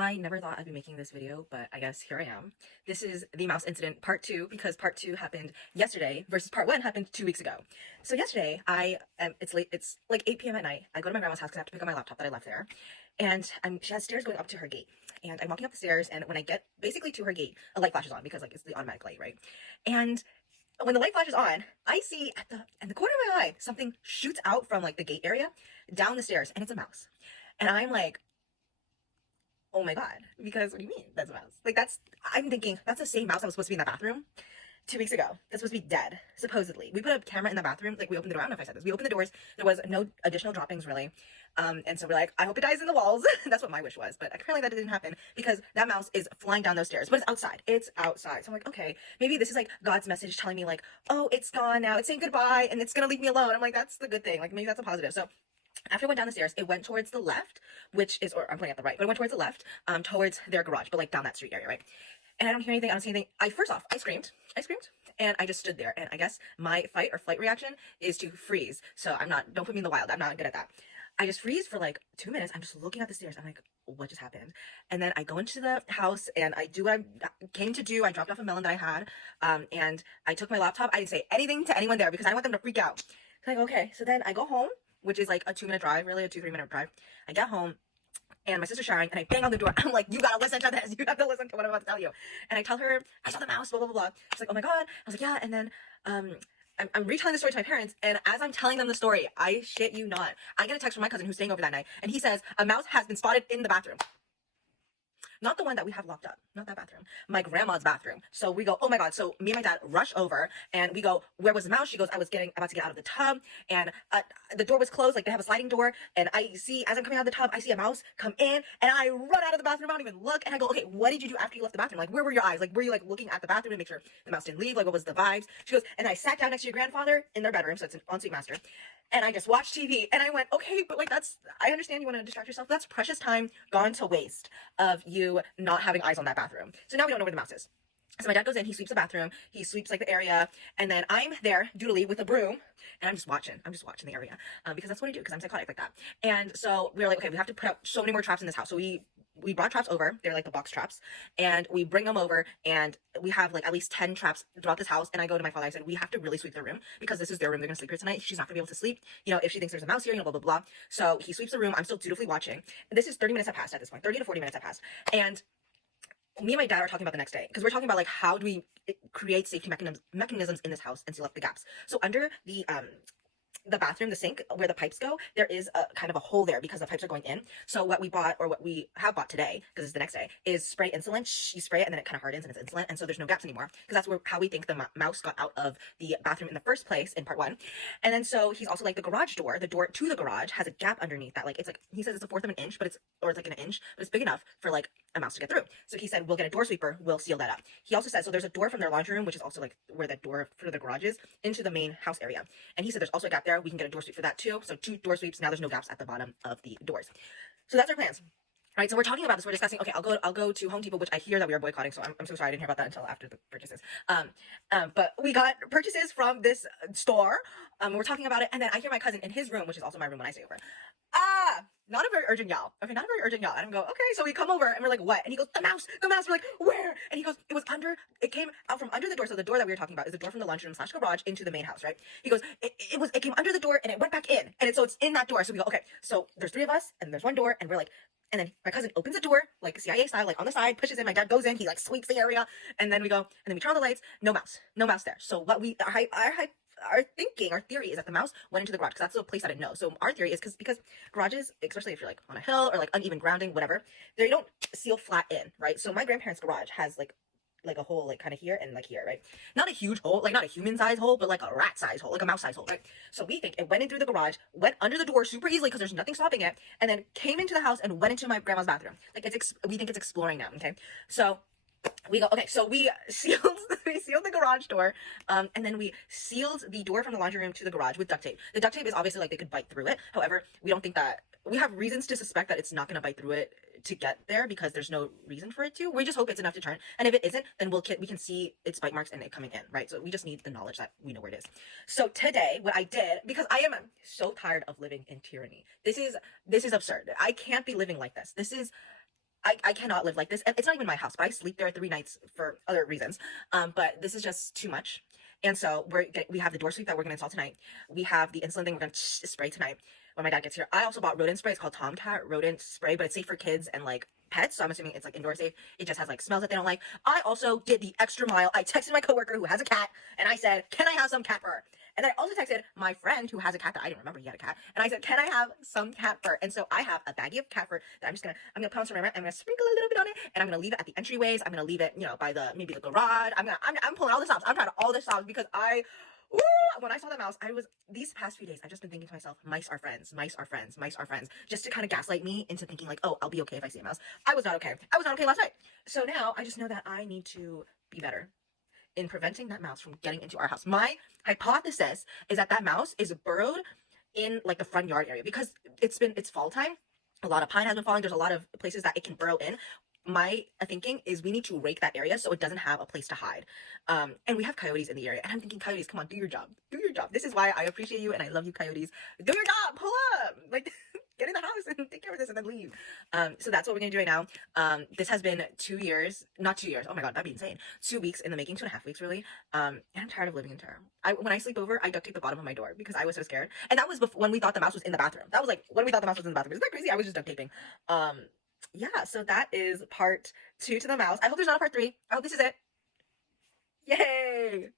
I never thought I'd be making this video, but I guess here I am. This is the mouse incident part 2 because part 2 happened yesterday versus part 1 happened 2 weeks ago. So yesterday, it's late, it's like 8 p.m. at night. I go to my grandma's house because I have to pick up my laptop that I left there. And she has stairs going up to her gate. And I'm walking up the stairs, and when I get basically to her gate, a light flashes on because like it's the automatic light, right? And when the light flashes on, I see in the corner of my eye, something shoots out from like the gate area down the stairs, and it's a mouse. And I'm like, oh my god, because what do you mean that's a mouse? Like I'm thinking that's the same mouse that was supposed to be in that bathroom 2 weeks ago. That's supposed to be dead, supposedly. We put a camera in the bathroom, like we opened the door. I don't know if I said this. We opened the doors. There was no additional droppings really. And so we're like, I hope it dies in the walls. That's what my wish was. But apparently that didn't happen because that mouse is flying down those stairs. But it's outside. It's outside. So I'm like, okay, maybe this is like God's message telling me like, oh, it's gone now. It's saying goodbye and it's gonna leave me alone. I'm like, that's the good thing. Like maybe that's a positive. So after it went down the stairs, it went towards the left, which is, or I'm pointing at the right, but it went towards the left, towards their garage, but like down that street area, right? And I don't hear anything, I don't see anything. First off, I screamed, and I just stood there. And I guess my fight or flight reaction is to freeze. So don't put me in the wild. I'm not good at that. I just freeze for like 2 minutes. I'm just looking at the stairs. I'm like, what just happened? And then I go into the house and I do what I came to do. I dropped off a melon that I had, and I took my laptop. I didn't say anything to anyone there because I didn't want them to freak out. So I go, okay. So then I go home, which is like a 2-minute drive, really a 2-3 minute drive. I get home and my sister's showering and I bang on the door. I'm like, you gotta listen to this. You have to listen to what I'm about to tell you. And I tell her, I saw the mouse, blah, blah, blah, blah. She's like, oh my God. I was like, yeah. And then, I'm retelling the story to my parents, and as I'm telling them the story, I shit you not, I get a text from my cousin who's staying over that night, and he says, a mouse has been spotted in the bathroom. Not the one that we have locked up, not that bathroom, my grandma's bathroom. So we go, oh my God. So me and my dad rush over and we go, where was the mouse? She goes, I was about to get out of the tub, and the door was closed. Like they have a sliding door. And I see, as I'm coming out of the tub, I see a mouse come in, and I run out of the bathroom. I don't even look. And I go, okay, what did you do after you left the bathroom? Like, where were your eyes? Like, were you like looking at the bathroom to make sure the mouse didn't leave? Like, what was the vibes? She goes, and I sat down next to your grandfather in their bedroom. So it's an ensuite master. And I just watched TV, and I went, okay, but like I understand you want to distract yourself. That's precious time gone to waste of you not having eyes on that bathroom. So now we don't know where the mouse is. So my dad goes in, he sweeps the bathroom, he sweeps like the area, and then I'm there doodly with a broom, and I'm just watching the area, because that's what I do, because I'm psychotic like that. And so we were like, okay, we have to put out so many more traps in this house. So we brought traps over. They're like the box traps, and we bring them over, and we have like at least 10 traps throughout this house. And I go to my father, I said, we have to really sweep their room because this is their room. They're gonna sleep here tonight. She's not gonna be able to sleep, if she thinks there's a mouse here, blah, blah, blah. So he sweeps the room. I'm still dutifully watching. This is 30 minutes have passed at this point. 30 to 40 minutes have passed. And me and my dad are talking about the next day because we're talking about like how do we create safety mechanisms in this house and seal up the gaps. So under the bathroom, the sink where the pipes go, there is a kind of a hole there because the pipes are going in. So what we bought, or what we have bought today, because it's the next day, is spray insulin. You spray it and then it kind of hardens and it's insulin, and so there's no gaps anymore, because that's how we think the mouse got out of the bathroom in the first place in part 1. And then so he's also like, the door to the garage has a gap underneath that, like it's like, he says it's 1/4 of an inch, it's like an inch, but it's big enough for like a mouse to get through. So he said, we'll get a door sweeper, we'll seal that up. He also said, so there's a door from their laundry room, which is also like where the door for the garage is, into the main house area. And he said there's also a gap there. We can get a door sweep for that too. So 2 door sweeps. Now there's no gaps at the bottom of the doors. So that's our plans. Right, so we're talking about this. We're discussing. Okay, I'll go to Home Depot, which I hear that we are boycotting. So I'm so sorry I didn't hear about that until after the purchases. But we got purchases from this store. We're talking about it, and then I hear my cousin in his room, which is also my room when I stay over. Not a very urgent yell. Okay, not a very urgent yell. And I go, okay. So we come over and we're like, what? And he goes, the mouse. We're like, where? And he goes, it came out from under the door. So the door that we were talking about is the door from the lunchroom / garage into the main house, right? He goes, it came under the door and it went back in. And so it's in that door. So we go, okay, so there's 3 of us and there's one door, and we're like, and then my cousin opens the door, like CIA style, like on the side, pushes in, my dad goes in, he like sweeps the area, and then we go, and then we turn on the lights, no mouse there. So what our theory is that the mouse went into the garage because that's the place that it knows. So our theory is because garages, especially if you're like on a hill or like uneven grounding, whatever, they don't seal flat in, right? So my grandparents' garage has like a hole, like kind of here and like here, right? Not a huge hole, like not a human size hole, but like a rat size hole, like a mouse size hole, right? So we think it went in through the garage, went under the door super easily because there's nothing stopping it, and then came into the house and went into my grandma's bathroom. Like we think it's exploring now, okay? So we go, okay, so we sealed the garage door, and then we sealed the door from the laundry room to the garage with duct tape. The duct tape is obviously like they could bite through it. However, we don't think that, we have reasons to suspect that it's not going to bite through it to get there because there's no reason for it to. We just hope it's enough to turn. And if it isn't, then we can see its bite marks and it coming in, right? So we just need the knowledge that we know where it is. So today, what I did, because I am so tired of living in tyranny. This is absurd. I can't be living like this. I cannot live like this. And it's not even my house, but I sleep there 3 nights for other reasons. But this is just too much. And so we have the door sweep that we're gonna install tonight. We have the insulin thing we're gonna spray tonight when my dad gets here. I also bought rodent spray. It's called Tomcat rodent spray, but it's safe for kids and like pets. So I'm assuming it's like indoor safe. It just has like smells that they don't like. I also did the extra mile. I texted my coworker who has a cat and I said, "Can I have some cat fur?" And I also texted my friend who has a cat that I didn't remember he had a cat. And I said, "Can I have some cat fur?" And so I have a baggie of cat fur that I'm gonna put on some I'm gonna sprinkle a little bit on it, and I'm gonna leave it at the entryways. I'm gonna leave it, by maybe the garage. I'm pulling all the stops. I'm trying to all the stops because Ooh, when I saw the mouse, these past few days, I've just been thinking to myself, mice are friends, mice are friends, mice are friends, just to kind of gaslight me into thinking like, oh, I'll be okay if I see a mouse. I was not okay. I was not okay last night. So now I just know that I need to be better in preventing that mouse from getting into our house. My hypothesis is that that mouse is burrowed in like the front yard area because it's fall time. A lot of pine has been falling. There's a lot of places that it can burrow in. My thinking is we need to rake that area so it doesn't have a place to hide. And we have coyotes in the area, and I'm thinking, coyotes, come on, do your job, do your job. This is why I appreciate you and I love you, coyotes. Do your job, pull up, like get in the house and take care of this and then leave. So that's what we're gonna do right now. This has been 2 years, not 2 years. Oh my god, that'd be insane. 2 weeks in the making, 2.5 weeks really. And I'm tired of living in terror. When I sleep over, I duct tape the bottom of my door because I was so scared. And that was before, when we thought the mouse was in the bathroom. That was like when we thought the mouse was in the bathroom. Isn't that crazy? I was just duct taping. Yeah, so that is part 2 to the mouse. I hope there's not a part 3. I hope this is it. Yay!